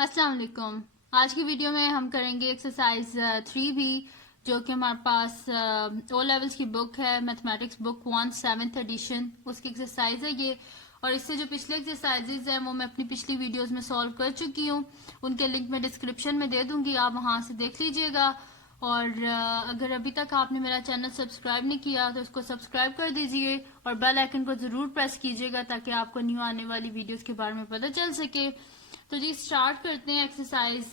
अस्सलाम वालेकुम। आज की वीडियो में हम करेंगे एक्सरसाइज 3B, जो कि हमारे पास ओ लेवल्स की बुक है, मैथमेटिक्स बुक 1 7th एडिशन, उसकी एक्सरसाइज है ये। और इससे जो पिछले एक्सरसाइजेज हैं वो मैं अपनी पिछली वीडियोस में सॉल्व कर चुकी हूँ। उनके लिंक मैं डिस्क्रिप्शन में दे दूंगी, आप वहां से देख लीजिएगा। और अगर अभी तक आपने मेरा चैनल सब्सक्राइब नहीं किया तो इसको सब्सक्राइब कर दीजिए और बेल आइकन को जरूर प्रेस कीजिएगा ताकि आपको न्यू आने वाली वीडियोस के बारे में पता चल सके। तो जी स्टार्ट करते हैं एक्सरसाइज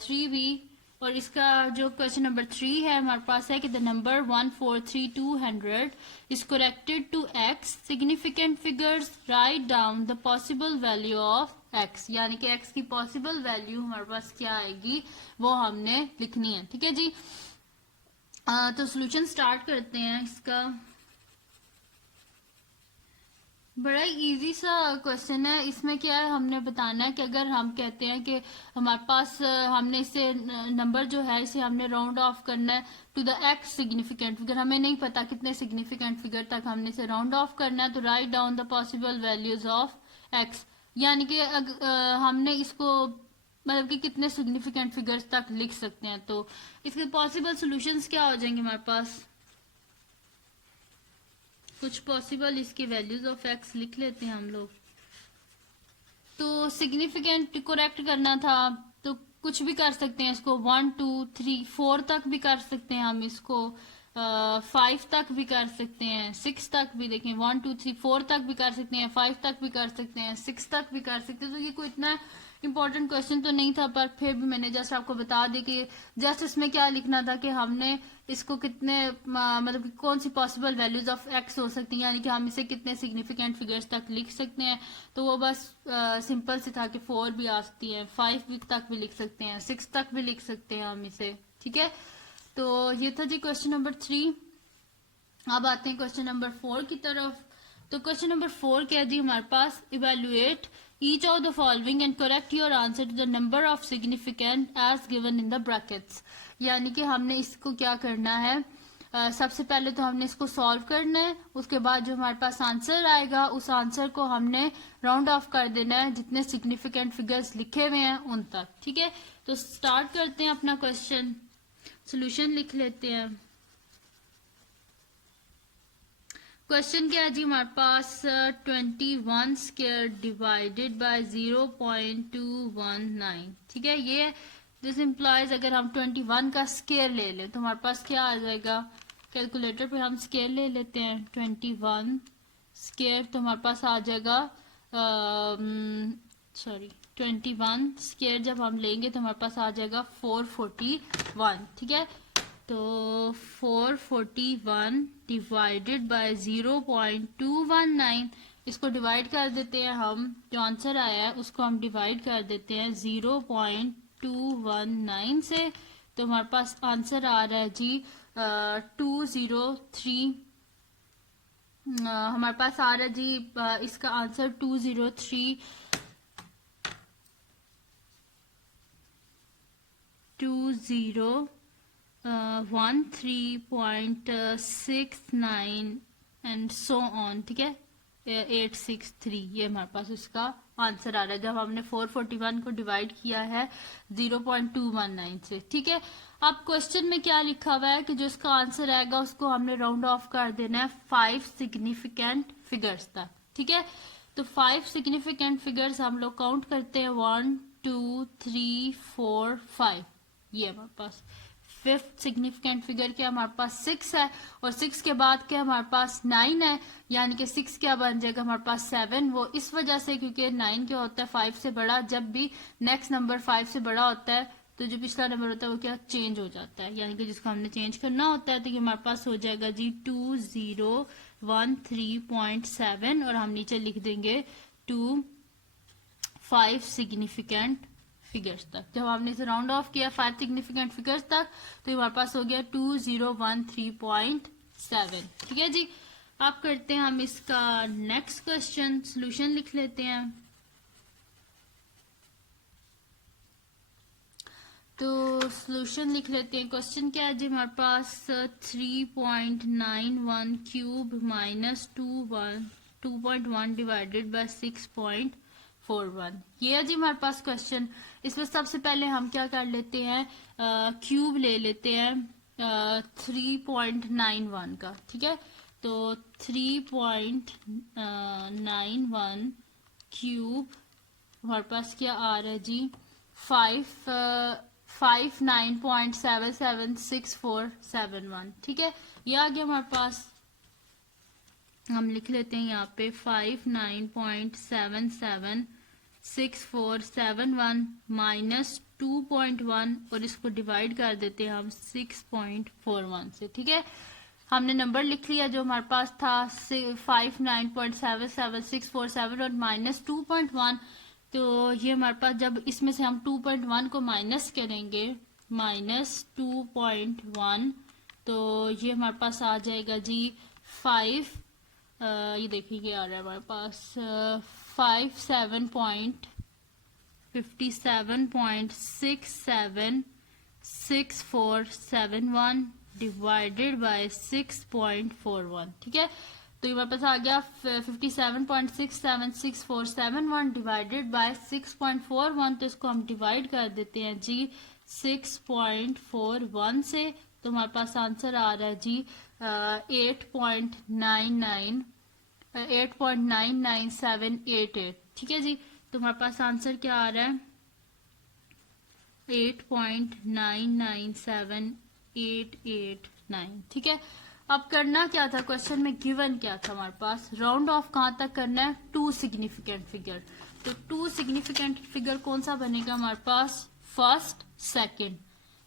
3B। और इसका जो क्वेश्चन नंबर 3 है हमारे पास है कि the number 143200 is corrected to X significant figures, write down the possible value of X. यानी कि एक्स की पॉसिबल वैल्यू हमारे पास क्या आएगी वो हमने लिखनी है। ठीक है जी। तो सोल्यूशन स्टार्ट करते हैं इसका। बड़ा इजी सा क्वेश्चन है। इसमें क्या है, हमने बताना है कि अगर हम कहते हैं कि हमारे पास हमने इसे नंबर जो है इसे हमने राउंड ऑफ करना है to the X significant figure, हमें नहीं पता कितने सिग्निफिकेंट फिगर तक हमने इसे राउंड ऑफ करना है, तो right down the possible values of X. यानी कि हमने इसको मतलब कि कितने सिग्निफिकेंट फिगर्स तक लिख सकते हैं। तो इसके पॉसिबल सोल्यूशंस क्या हो जाएंगे हमारे पास, कुछ पॉसिबल इसकी वैल्यूज ऑफ एक्स लिख लेते हैं हम लोग। तो सिग्निफिकेंट करेक्ट करना था तो कुछ भी कर सकते हैं इसको, 1 2 3 4 तक भी कर सकते हैं हम इसको, 5 तक भी कर सकते हैं, 6 तक भी। देखें 1 2 3 4 तक भी कर सकते हैं, 5 तक भी कर सकते हैं, 6 तक भी कर सकते हैं। तो ये कोई इतना इंपॉर्टेंट क्वेश्चन तो नहीं था, पर फिर भी मैंने जस्ट आपको बता दी कि जस्ट इसमें क्या लिखना था कि हमने इसको कितने मतलब कि कौन सी पॉसिबल वैल्यूज ऑफ एक्स हो सकती हैं, यानी कि हम इसे कितने सिग्निफिकेंट फिगर्स तक लिख सकते हैं। तो वो बस सिंपल से था कि 4 भी आ सकती है, 5 भी तक भी लिख सकते हैं, 6 तक भी लिख सकते हैं हम इसे। ठीक है, तो ये था जी क्वेश्चन नंबर 3। अब आते हैं क्वेश्चन नंबर 4 की तरफ। तो क्वेश्चन नंबर 4 क्या है जी हमारे पास, evaluate each of the following and correct your answer to the number of significant as given in the brackets. यानी कि हमने इसको क्या करना है, सबसे पहले तो हमने इसको सॉल्व करना है, उसके बाद जो हमारे पास आंसर आएगा उस आंसर को हमने राउंड ऑफ कर देना है जितने सिग्निफिकेंट फिगर्स लिखे हुए हैं उन तक। ठीक है, तो स्टार्ट करते हैं अपना क्वेश्चन, सोल्यूशन लिख लेते हैं। क्वेश्चन क्या है जी हमारे पास, 21 स्क्वायर डिवाइडेड बाय 0.219। ठीक है, ये दिस इम्प्लाइज अगर हम 21 का स्क्वायर ले लें तो हमारे पास क्या आ जाएगा, कैलकुलेटर पे हम स्क्वायर ले लेते हैं, 21 स्क्वायर तो हमारे पास आ जाएगा, सॉरी 21 स्क्वायर जब हम लेंगे तो हमारे पास आ जाएगा 441। ठीक है, तो 441 डिवाइडेड बाय 0.219, इसको डिवाइड कर देते हैं हम, जो आंसर आया है उसको हम डिवाइड कर देते हैं 0.219 से। तो हमारे पास आंसर आ रहा है जी 203। हमारे पास आ रहा है जी इसका आंसर 203 13.69 एंड सो ऑन। ठीक है, 863 ये हमारे पास उसका आंसर आ रहा है जब हमने 441 को डिवाइड किया है 0.219 से। ठीक है, अब क्वेश्चन में क्या लिखा हुआ है कि जो इसका आंसर आएगा उसको हमने राउंड ऑफ कर देना है 5 सिग्निफिकेंट फिगर्स तक। ठीक है, तो 5 सिग्निफिकेंट फिगर्स हम लोग काउंट करते हैं, 1 2 3 4 5। ये हमारे पास फिफ्थ सिग्निफिकेंट फिगर क्या हमारे पास 6 है, और 6 के बाद क्या हमारे पास 9 है, यानी कि 6 क्या बन जाएगा हमारे पास 7। वो इस वजह से क्योंकि 9 क्या होता है 5 से बड़ा, जब भी नेक्स्ट नंबर 5 से बड़ा होता है तो जो पिछला नंबर होता है वो क्या चेंज हो जाता है, यानी कि जिसको हमने चेंज करना होता है। तो ये हमारे पास हो जाएगा जी 2013.7 और हम नीचे लिख देंगे 5 सिग्निफिकेंट फिगर्स तक। जब हमने इसे राउंड ऑफ किया 5 सिग्निफिकेंट फिगर्स तक तो हमारे पास हो गया 2013.7। ठीक है जी, अब करते हैं हम इसका नेक्स्ट क्वेश्चन, सोल्यूशन लिख लेते हैं। तो सोल्यूशन लिख लेते हैं। क्वेश्चन क्या है जी हमारे पास, 3.91 क्यूब माइनस 2.1 डिवाइडेड बाय 6.5 6.41। ये है जी हमारे पास क्वेश्चन। इसमें सबसे पहले हम क्या कर लेते हैं, क्यूब ले लेते हैं 3.91 का, ठीक है। तो 3.91 क्यूब हमारे पास क्या आ रहा है जी, 59.776471, ठीक है। ये आ गया हमारे पास। हम लिख लेते हैं यहाँ पे 59.776471 माइनस 2.1 और इसको डिवाइड कर देते हैं हम 6.41 से, ठीक है। हमने नंबर लिख लिया जो हमारे पास था 59.776471 और माइनस 2.1। तो ये हमारे पास, जब इसमें से हम 2.1 को माइनस करेंगे, माइनस 2.1, तो ये हमारे पास आ जाएगा जी 5, ये देखिए क्या आ रहा है हमारे पास 57.676771 डिवाइडेड बाय 6.41, ठीक है। तो ये हमारे पास आ गया 57.676471 डिवाइडेड बाय 6.41। तो इसको हम डिवाइड कर देते हैं जी 6.41 से। तो हमारे पास आंसर आ रहा है जी 8.99788, ठीक है जी। तो हमारे पास आंसर क्या आ रहा है 8.997889, ठीक है। अब करना क्या था, क्वेश्चन में गिवन क्या था हमारे पास, राउंड ऑफ कहाँ तक करना है, 2 सिग्निफिकेंट फिगर। तो 2 सिग्निफिकेंट फिगर कौन सा बनेगा हमारे पास, फर्स्ट सेकंड।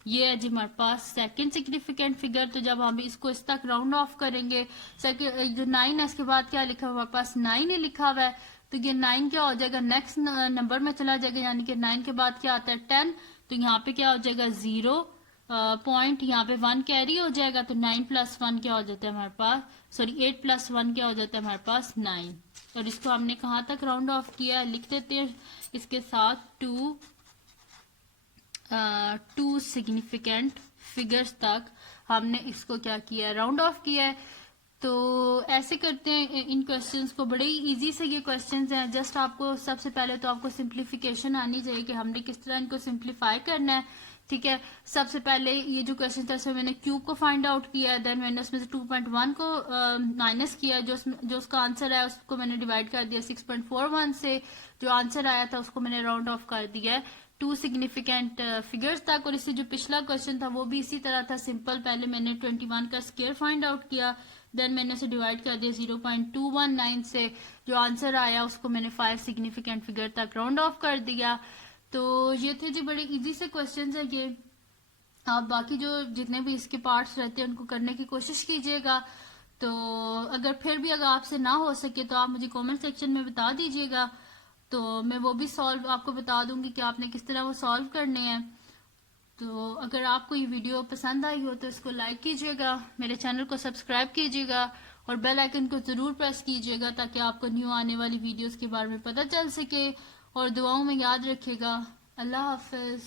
ये है जी हमारे पास सेकंड सिग्निफिकेंट फिगर। तो जब हम इसको इस तक राउंड ऑफ करेंगे, जो 9 है इसके बाद क्या लिखा हुआ हमारे पास 9 ही लिखा हुआ है, तो ये 9 क्या हो जाएगा, नेक्स्ट नंबर में चला जाएगा, यानी कि 9 के बाद क्या आता है 10। तो यहाँ पे क्या हो जाएगा 0 पॉइंट, यहाँ पे 1 कैरी हो जाएगा। तो 9 + 1 क्या हो जाता है हमारे पास, सॉरी 8 + 1 क्या हो जाता है हमारे पास 9। और इसको हमने कहाँ तक राउंड ऑफ किया, लिख देते हैं इसके साथ 2 सिग्निफिकेंट फिगर्स तक हमने इसको क्या किया, राउंड ऑफ किया है। तो ऐसे करते हैं इन क्वेश्चंस को, बड़े ही इजी से ये क्वेश्चंस हैं। जस्ट आपको सबसे पहले तो आपको सिंप्लीफिकेशन आनी चाहिए कि हमने किस तरह इनको सिंप्लीफाई करना है, ठीक है। सबसे पहले ये जो क्वेश्चन था उसमें मैंने क्यूब को फाइंड आउट किया है, देन मैंने उसमें से 2.1 को माइनस किया, जो उसका आंसर आया उसको मैंने डिवाइड कर दिया 6.41 से, जो आंसर आया था उसको मैंने राउंड ऑफ कर दिया है 2 सिग्निफिकेंट फिगर्स तक। और इससे जो पिछला क्वेश्चन था वो भी इसी तरह था, सिंपल। पहले मैंने 21 का स्क्वायर फाइंड आउट किया, देन मैंने उसे डिवाइड कर दिया 0.219 से, जो आंसर आया उसको मैंने 5 सिग्निफिकेंट फिगर तक राउंड ऑफ कर दिया। तो ये थे जी बड़े इजी से क्वेश्चंस है ये। आप बाकी जो जितने भी इसके पार्ट्स रहते हैं उनको करने की कोशिश कीजिएगा। तो अगर फिर भी अगर आपसे ना हो सके तो आप मुझे कमेंट सेक्शन में बता दीजिएगा, तो मैं वो भी सॉल्व आपको बता दूंगी कि आपने किस तरह वो सॉल्व करने हैं। तो अगर आपको ये वीडियो पसंद आई हो तो इसको लाइक कीजिएगा, मेरे चैनल को सब्सक्राइब कीजिएगा और बेल आइकन को जरूर प्रेस कीजिएगा ताकि आपको न्यू आने वाली वीडियोस के बारे में पता चल सके। और दुआओं में याद रखिएगा। अल्लाह हाफिज।